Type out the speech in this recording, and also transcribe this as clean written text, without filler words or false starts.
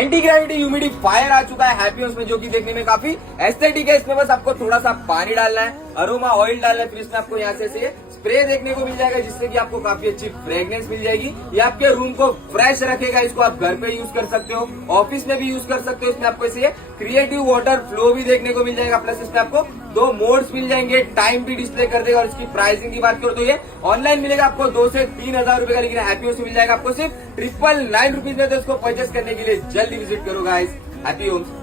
Anti gravity humidifier आ चुका है happy Holmes में, जो कि देखने में काफी एस्थेटिक है। इसमें बस आपको थोड़ा सा पानी डालना है, अरोमा ऑयल डालना है, फिर इसमें आपको यहाँ से स्प्रे देखने को मिल जाएगा, जिससे कि आपको काफी अच्छी फ्रेग्रेंस मिल जाएगी। ये आपके रूम को फ्रेश रखेगा। इसको आप घर पे यूज कर सकते हो, ऑफिस में भी यूज कर सकते हो। इसमें आपको इसे क्रिएटिव वाटर फ्लो भी देखने को मिल जाएगा, प्लस इसमें आपको 2 मोड्स मिल जाएंगे, टाइम भी डिस्प्ले कर देगा। और इसकी प्राइसिंग की बात करो तो ये ऑनलाइन मिलेगा आपको 2 से 3 हजार रुपए का, लेकिन हैप्पी होम्स से मिल जाएगा आपको सिर्फ 999 रुपीज में। तो इसको परचेस करने के लिए जल्दी विजिट करो गाइस हैप्पी होम्स।